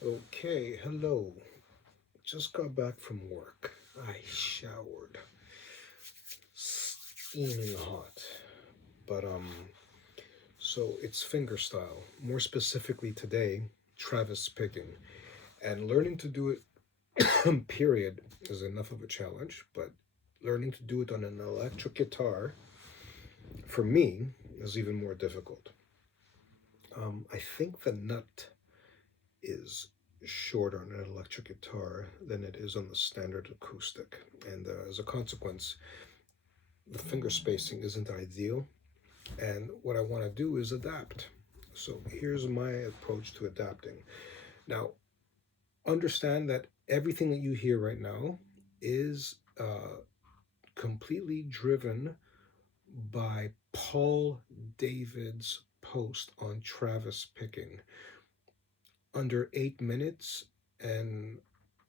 Okay, hello. Just got back from work. I showered. Steaming hot. But so it's fingerstyle. More specifically today, Travis picking. And learning to do it period is enough of a challenge, but learning to do it on an electric guitar for me is even more difficult. I think the nut is shorter on an electric guitar than it is on the standard acoustic. And as a consequence, the finger spacing isn't ideal. And what I want to do is adapt. So here's my approach to adapting. Now, understand that everything that you hear right now is completely driven by Paul David's post on Travis picking under 8 minutes. And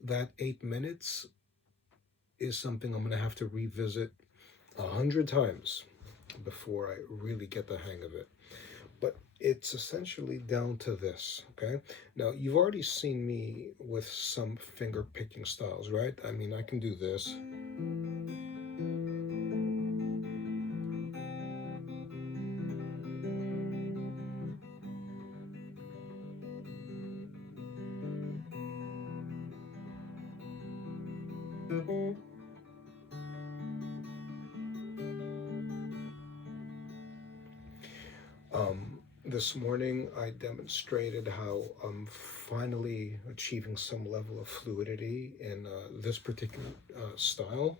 that 8 minutes is something I'm going to have to revisit 100 times before I really get the hang of it. But it's essentially down to this, okay? Now, you've already seen me with some finger picking styles, right? I mean, I can do this. This morning, I demonstrated how I'm finally achieving some level of fluidity in this particular style.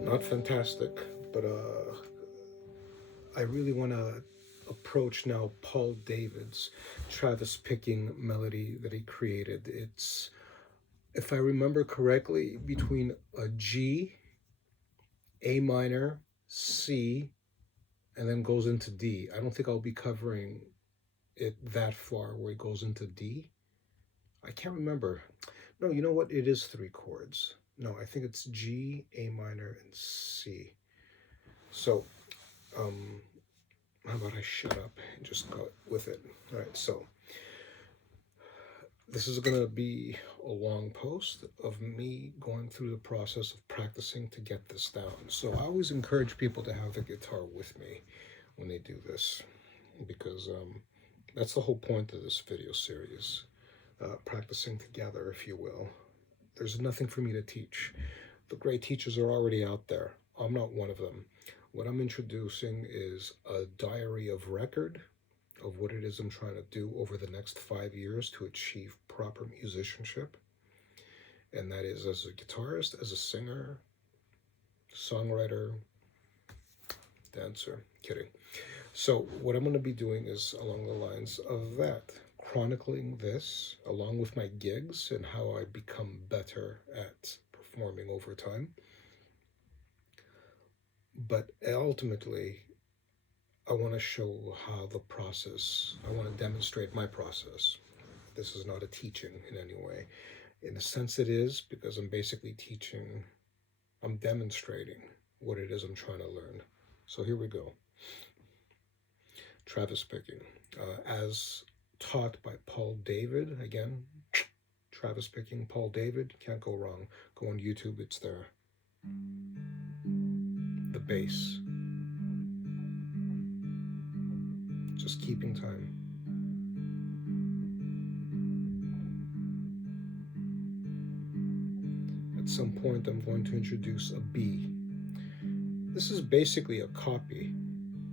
Not fantastic, but I really want to approach now Paul David's Travis picking melody that he created. It's, if I remember correctly, between a G, A minor, C, and then goes into D. I don't think I'll be covering it that far where it goes into D. I can't remember. No, you know what? It is three chords. No, I think it's G, A minor, and C. So, um, how about I shut up and just go with it? All right, so this is going to be a long post of me going through the process of practicing to get this down. So I always encourage people to have the guitar with me when they do this because that's the whole point of this video series, practicing together, if you will. There's nothing for me to teach. The great teachers are already out there. I'm not one of them. What I'm introducing is a diary of record of what it is I'm trying to do over the next 5 years to achieve proper musicianship. And that is as a guitarist, as a singer, songwriter, dancer. Kidding. So, what I'm going to be doing is along the lines of that, chronicling this along with my gigs and how I become better at performing over time. But ultimately, I want to show how the process, I want to demonstrate my process. This is not a teaching in any way. In a sense, it is because I'm basically teaching, I'm demonstrating what it is I'm trying to learn. So here we go. Travis picking, as taught by Paul David. Again, Travis picking, Paul David, can't go wrong. Go on YouTube, it's there. The bass, just keeping time. At some point, I'm going to introduce a B. This is basically a copy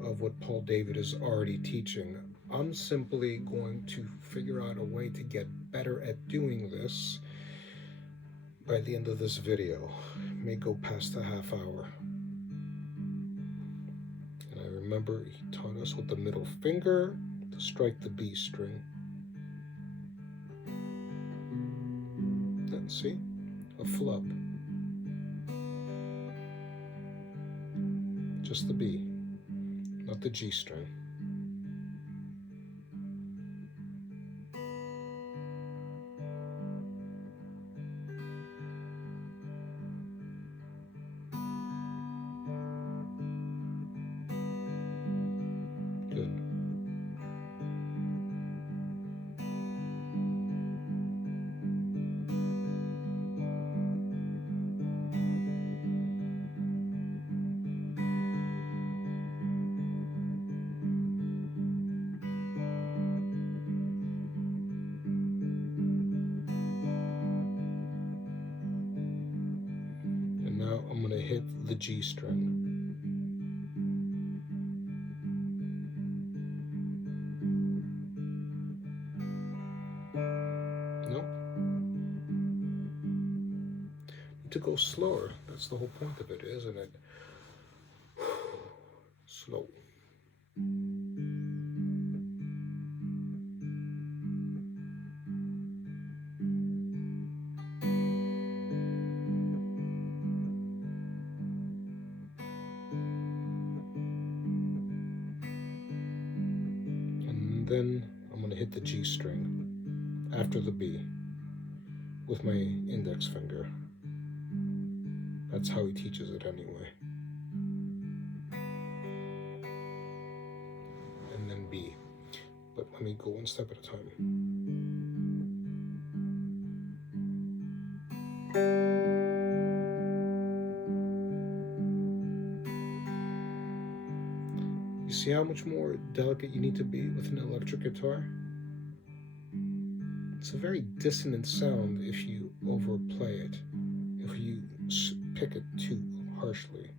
of what Paul David is already teaching. I'm simply going to figure out a way to get better at doing this by the end of this video. It may go past a half hour. And I remember he taught us with the middle finger to strike the B string. And see? A flub. Just the B, not the G string. Good. And now I'm going to hit the G string. Nope. Need to go slower. That's the whole point of it, isn't it? Slow. And then I'm going to hit the G string after the B with my index finger. That's how he teaches it anyway. And then B. But let me go one step at a time. You see how much more delicate you need to be with an electric guitar? It's a very dissonant sound if you overplay it, if you pick it too harshly.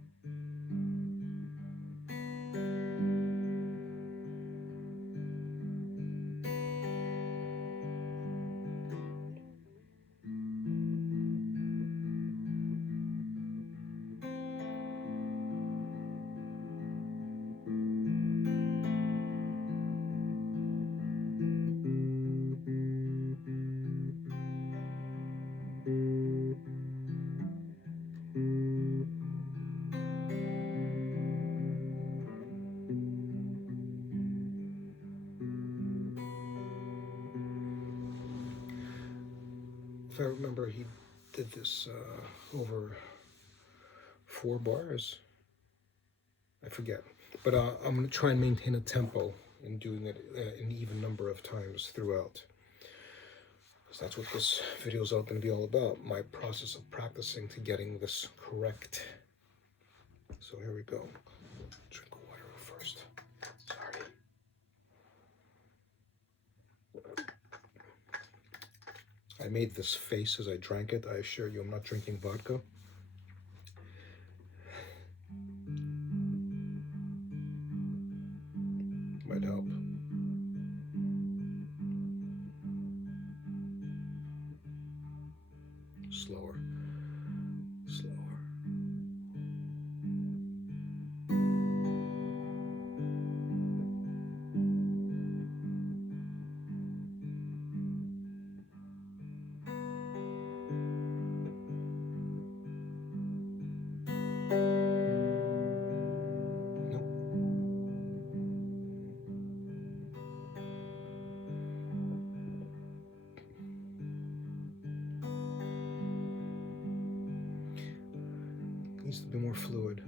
If I remember, he did this over 4 bars. I forget. But I'm going to try and maintain a tempo in doing it an even number of times throughout. Because that's what this video is going to be all about. My process of practicing to getting this correct. So here we go. Drink water first. Sorry. I made this face as I drank it. I assure you I'm not drinking vodka. Might help. Slower. Slower. Needs to be more fluid.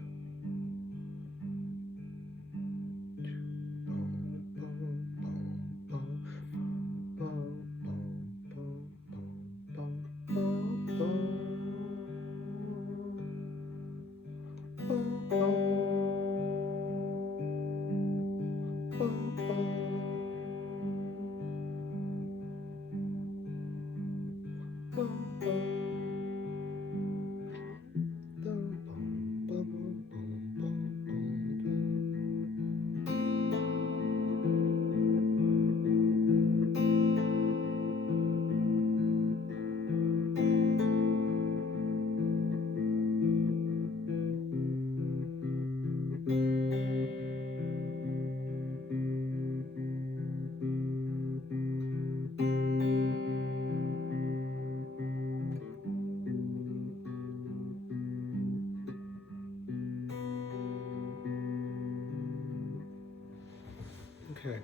Okay,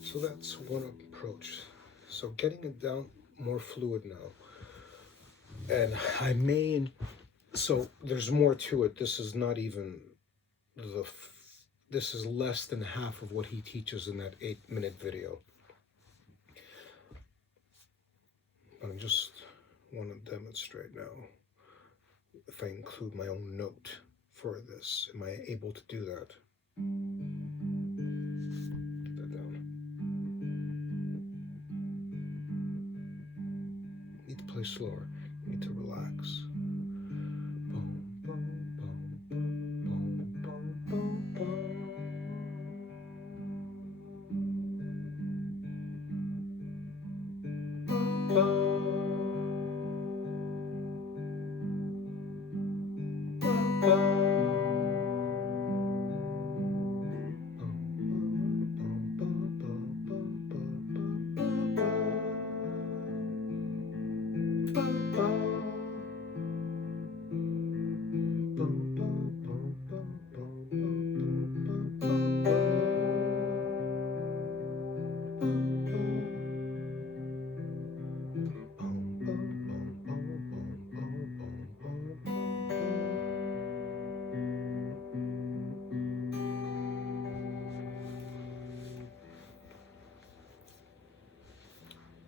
so that's one approach. So getting it down more fluid now. And I may, so there's more to it. This is not even this is less than half of what he teaches in that 8-minute video. But I just want to demonstrate now. If I include my own note for this, am I able to do that? Get that down. Need to play slower. Need to relax.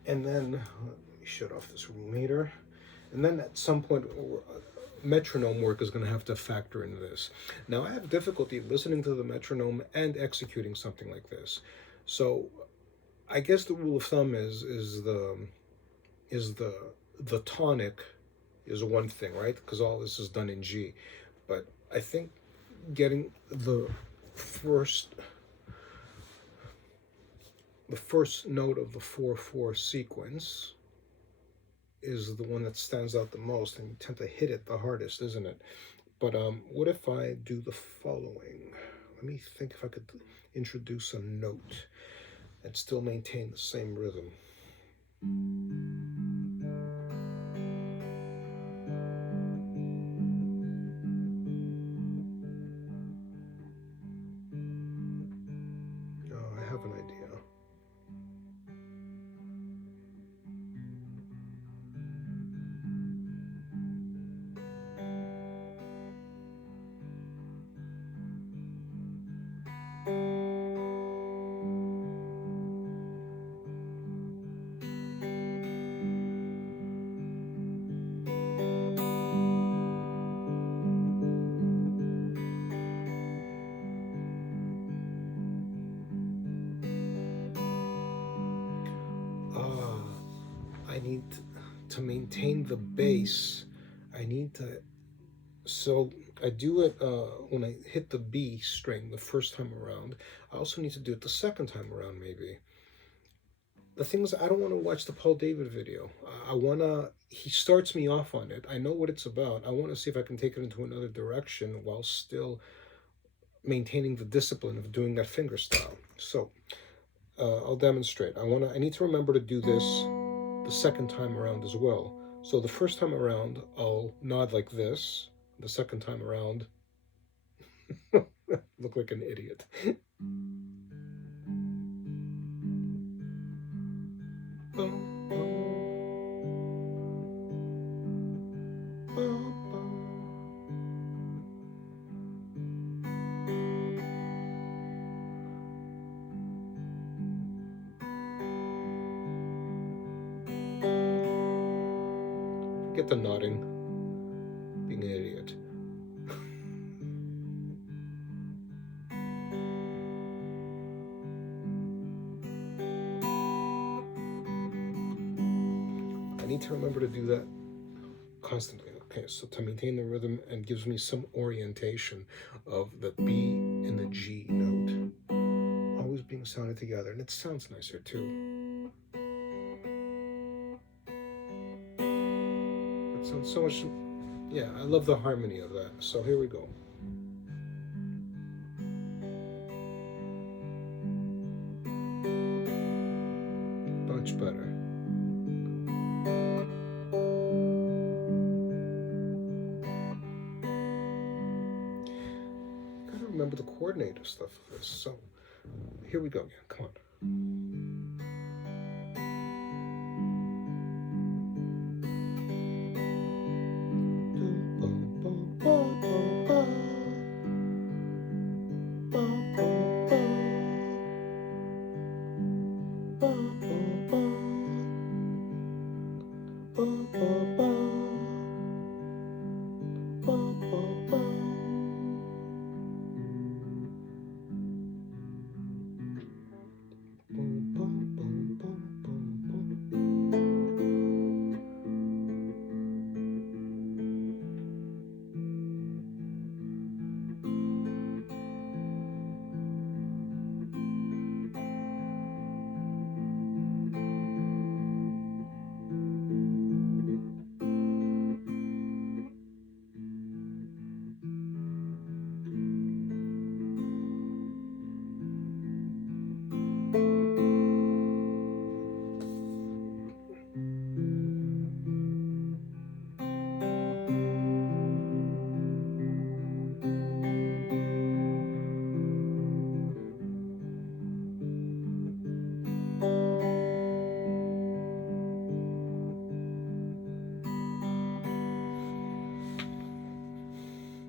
And then, let me shut off this meter. And then at some point, metronome work is going to have to factor into this. Now, I have difficulty listening to the metronome and executing something like this. So, I guess the rule of thumb is the tonic is one thing, right? Because all this is done in G. But I think getting the first note of the 4/4 sequence is the one that stands out the most, and you tend to hit it the hardest, isn't it? But what if I do the following? Let me think if I could introduce a note and still maintain the same rhythm. Oh, I have an idea. I need to maintain the bass. I need to, so I do it when I hit the B string the first time around. I also need to do it the second time around, maybe. The thing is, I don't want to watch the Paul David video. I want to, he starts me off on it. I know what it's about. I want to see if I can take it into another direction while still maintaining the discipline of doing that finger style. So I'll demonstrate. I need to remember to do this the second time around as well. So the first time around, I'll nod like this. The second time around, look like an idiot. Get the nodding. Being an idiot. I need to remember to do that constantly. Okay, so to maintain the rhythm and gives me some orientation of the B and the G note always being sounded together, and it sounds nicer too. It sounds so much, yeah, I love the harmony of that. So here we go. Much better. Gotta remember the coordinator stuff of this. So Here we go again. Come on.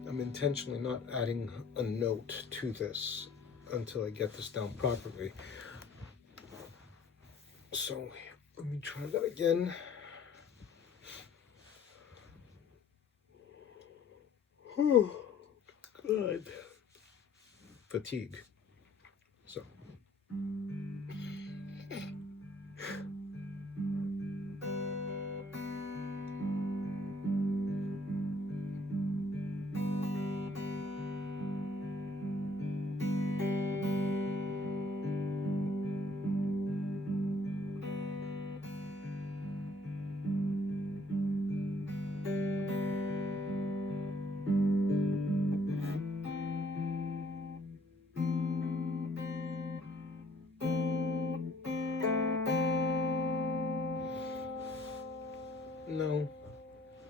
I'm intentionally not adding a note to this until I get this down properly. So let me try that again. Good. Fatigue. So. No,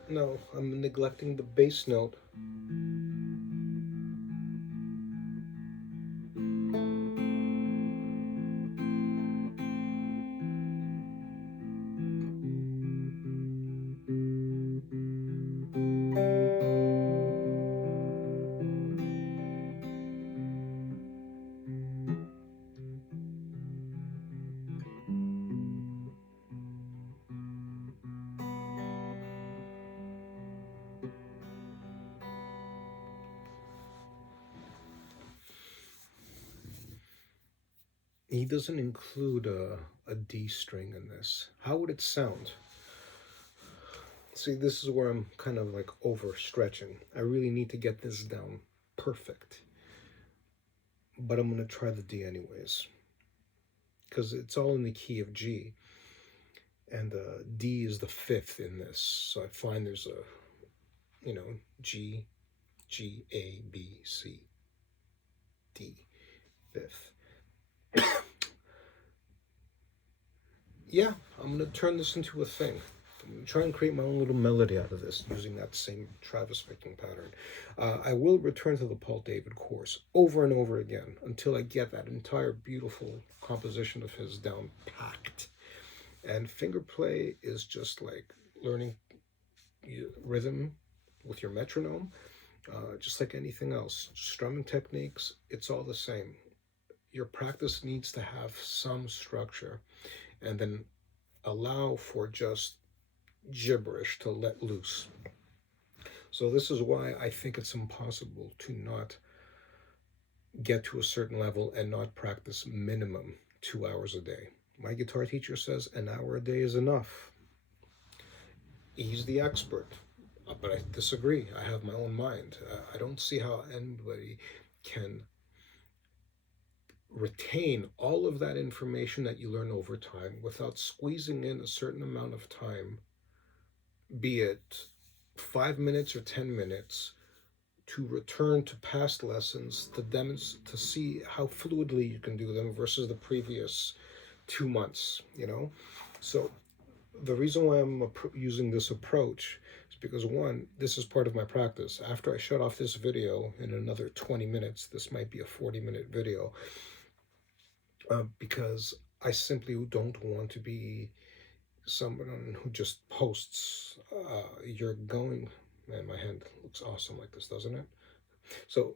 no, I'm neglecting the bass note. He doesn't include a D string in this. How would it sound? See, this is where I'm kind of like overstretching. I really need to get this down perfect. But I'm going to try the D anyways. Because it's all in the key of G. And D is the fifth in this. So I find there's a, G, G, A, B, C, D, fifth. Yeah, I'm going to turn this into a thing. I'm going to try and create my own little melody out of this using that same Travis picking pattern. I will return to the Paul David course over and over again until I get that entire beautiful composition of his down packed. And finger play is just like learning rhythm with your metronome, just like anything else. Strumming techniques, it's all the same. Your practice needs to have some structure, and then allow for just gibberish to let loose. So this is why I think it's impossible to not get to a certain level and not practice minimum 2 hours a day. My guitar teacher says an hour a day is enough. He's the expert, but I disagree. I have my own mind. I don't see how anybody can retain all of that information that you learn over time without squeezing in a certain amount of time, be it 5 minutes or 10 minutes, to return to past lessons to see how fluidly you can do them versus the previous 2 months, So the reason why I'm using this approach is because, one, this is part of my practice. After I shut off this video in another 20 minutes, this might be a 40-minute video, because I simply don't want to be someone who just posts. You're going, man, my hand looks awesome like this, doesn't it? So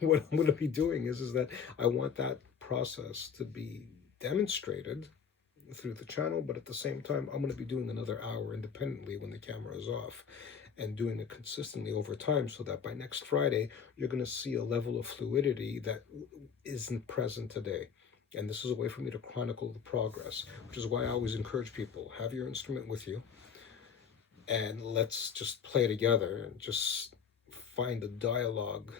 what I'm going to be doing is that I want that process to be demonstrated through the channel, but at the same time, I'm going to be doing another hour independently when the camera is off and doing it consistently over time so that by next Friday, you're going to see a level of fluidity that isn't present today. And this is a way for me to chronicle the progress, which is why I always encourage people have your instrument with you and let's just play together and just find the dialogue,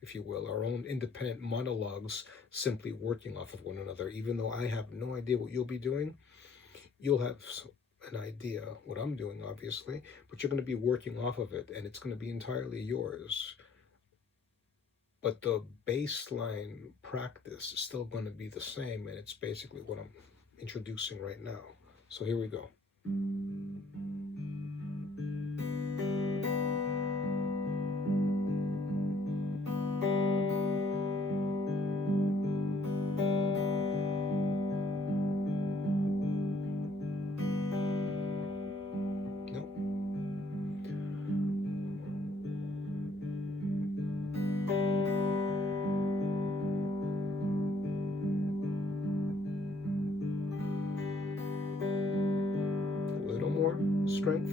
if you will, our own independent monologues, simply working off of one another. Even though I have no idea what you'll be doing, you'll have an idea what I'm doing, obviously, but you're going to be working off of it and it's going to be entirely yours. But the baseline practice is still going to be the same, and it's basically what I'm introducing right now. So here we go. Nope. A little more strength.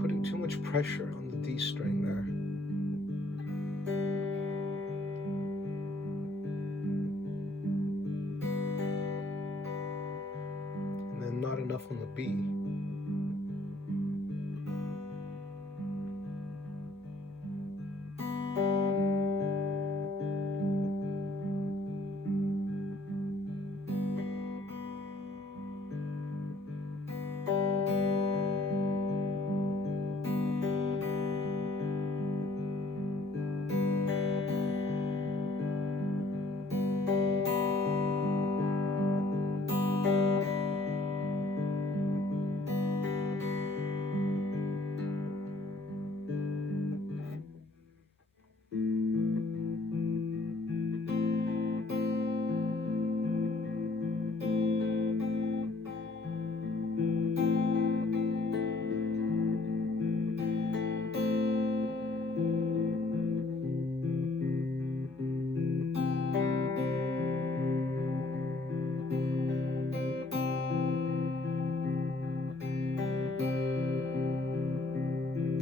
Putting too much pressure on the D string there. And then not enough on the B.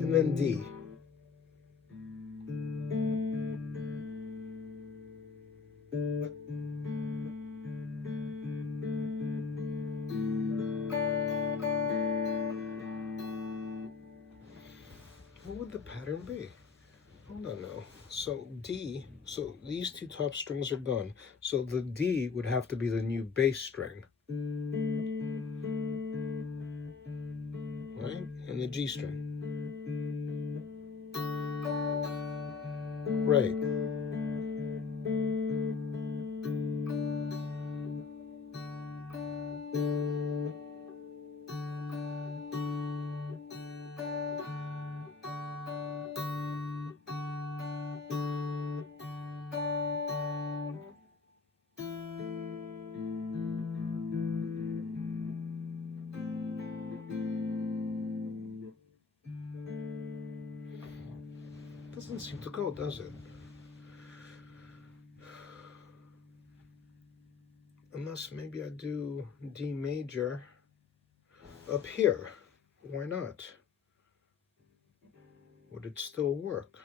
And then D. What would the pattern be? Hold on now. So D, so these two top strings are gone. So the D would have to be the new bass string, right? And the G string. Right. Doesn't seem to go, does it? Unless maybe I do D major up here. Why not? Would it still work?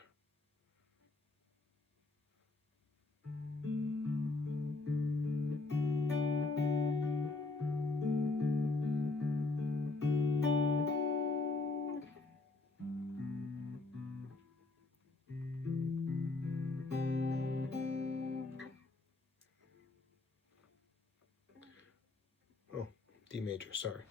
Oh, D major, sorry.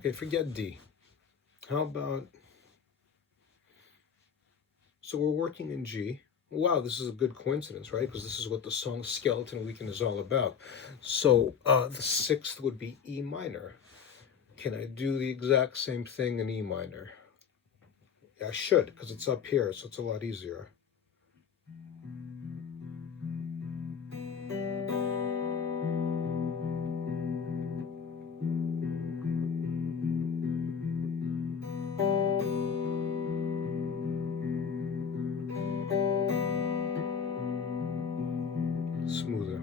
Okay, forget D. How about, so we're working in G. Wow, this is a good coincidence, right? Because this is what the song Skeleton Weekend is all about. So the sixth would be E minor. Can I do the exact same thing in E minor? I should, because it's up here, so it's a lot easier. Smoother.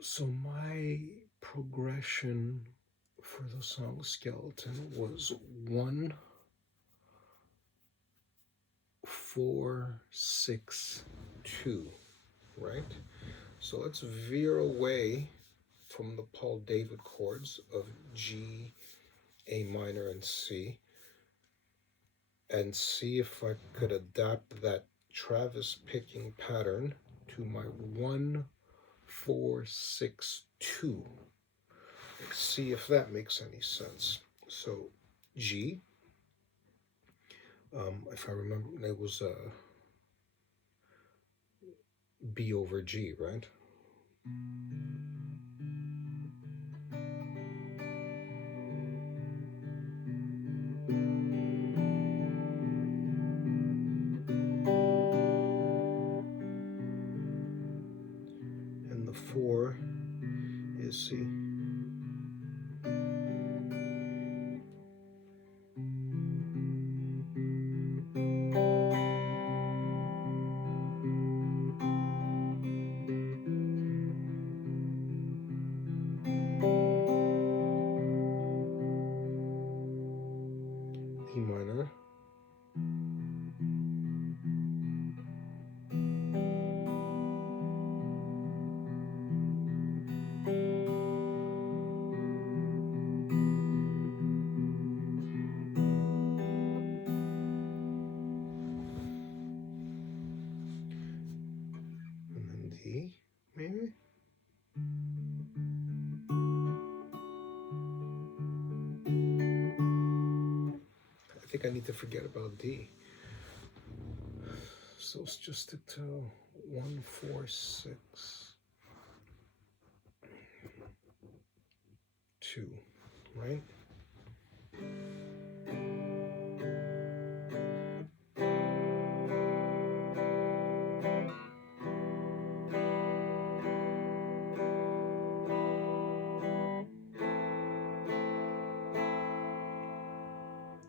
So my progression for the song Skeleton was 1, 4, 6, 2, right? So let's veer away from the Paul David chords of G, A minor, and C, and see if I could adapt that Travis picking pattern to my 1, 4, 6, 2. See if that makes any sense. So G, if I remember, it was B over G, right? And the 4 is C. E minor. And then D, maybe? I think I need to forget about D. So it's just stick to 1, 4, 6, 2, right?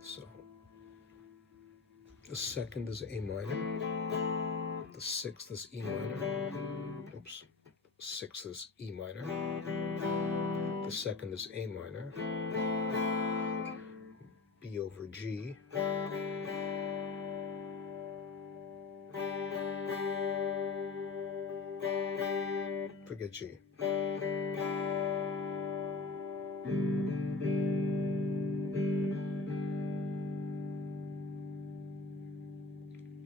So the second is A minor. The sixth is E minor. Oops. Sixth is E minor. The second is A minor. B over G. Forget G.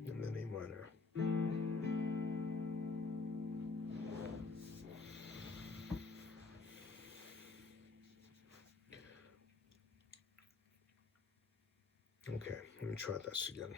And then A minor. Okay, let me try this again.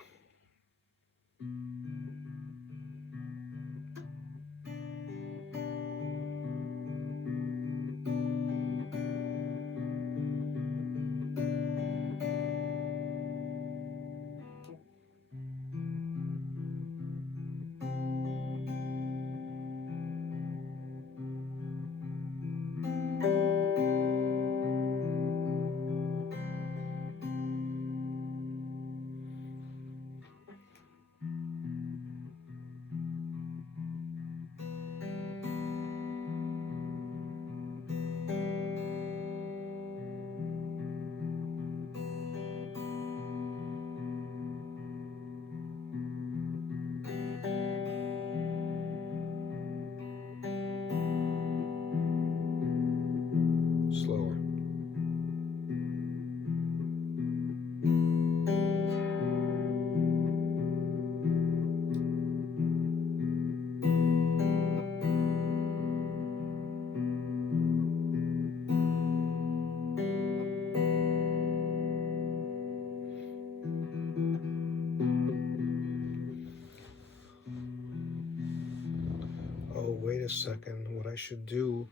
a second. What I should do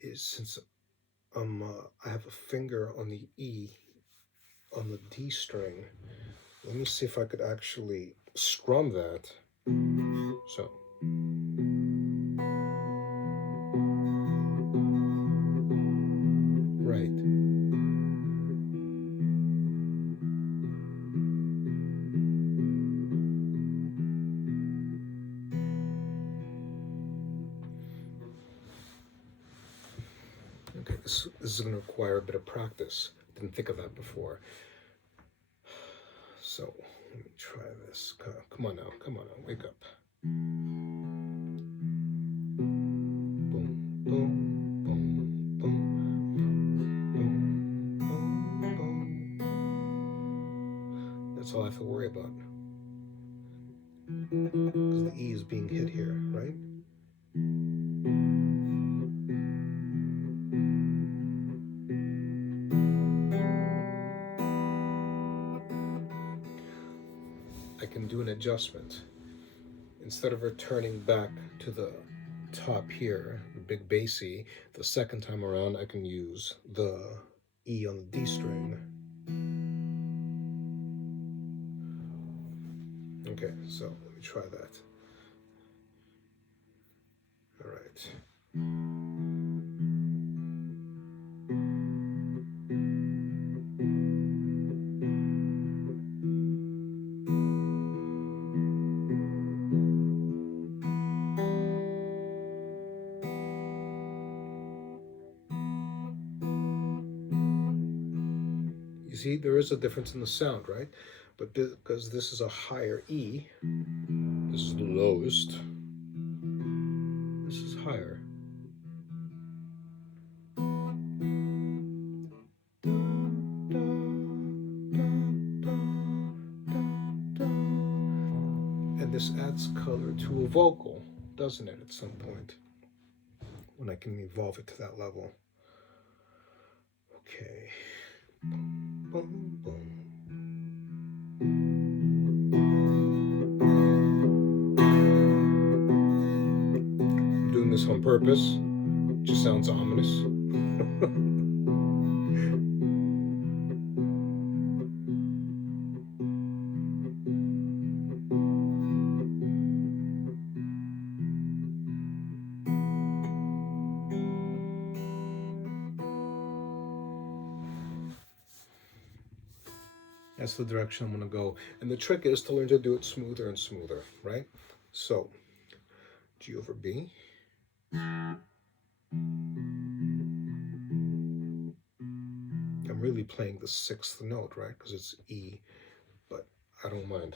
is, since I have a finger on the E on the D string, let me see if I could actually strum that. So. Right. Okay, this is going to require a bit of practice. Didn't think of that before. So, let me try this. Come on now, wake up. Boom, boom, boom, boom, boom, boom, boom. That's all I have to worry about. Because the E is being hit here, right? I can do an adjustment. Instead of returning back to the top here, the big bass E, the second time around I can use the E on the D string. Okay, so let me try that. All right. You see, there is a difference in the sound, right? But because this is a higher E, this is the lowest, this is higher. And this adds color to a vocal, doesn't it, at some point, when I can evolve it to that level. Okay. Boom, boom, boom. I'm doing this on purpose. It just sounds ominous. That's the direction I'm going to go. And the trick is to learn to do it smoother and smoother, right? So, G over B. I'm really playing the sixth note, right? Because it's E, but I don't mind.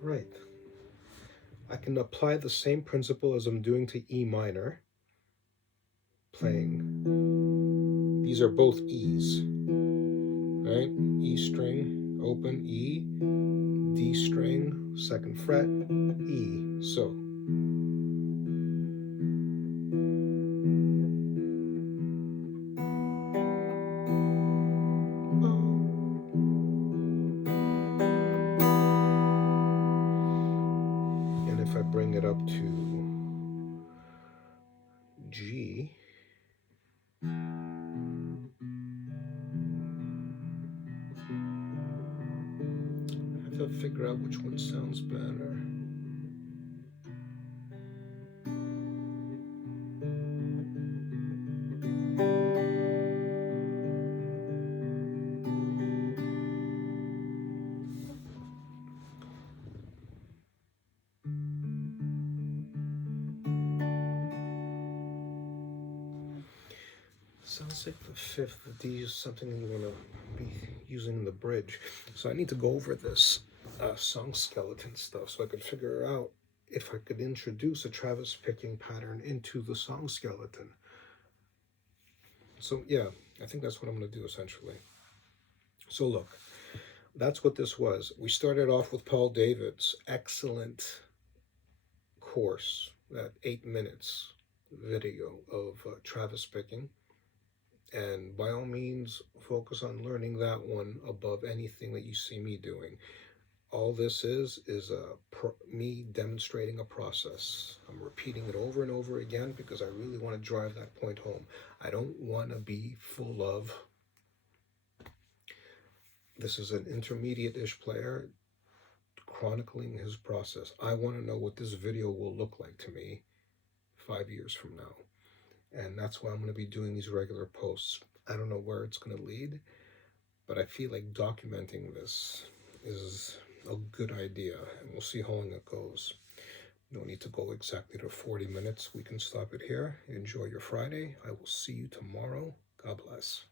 Right. I can apply the same principle as I'm doing to E minor, playing. These are both E's, right? E string, open, E, D string, second fret, E. So. And if I bring it up to G, I have to figure out which one sounds better. Sounds like the fifth. The D is something you want to be using in the bridge. So I need to go over this song skeleton stuff so I could figure out if I could introduce a Travis picking pattern into the song skeleton. So yeah, I think that's what I'm going to do essentially. So look, That's what this was. We started off with Paul David's excellent course, that 8 minutes video of Travis picking. And by all means, focus on learning that one above anything that you see me doing. All this is me demonstrating a process. I'm repeating it over and over again because I really want to drive that point home. I don't want to be full of, this is an intermediate-ish player chronicling his process. I want to know what this video will look like to me 5 years from now. And that's why I'm going to be doing these regular posts. I don't know where it's going to lead, but I feel like documenting this is a good idea, and we'll see how long it goes. No need to go exactly to 40 minutes. We can stop it here. Enjoy your Friday. I will see you tomorrow. God bless.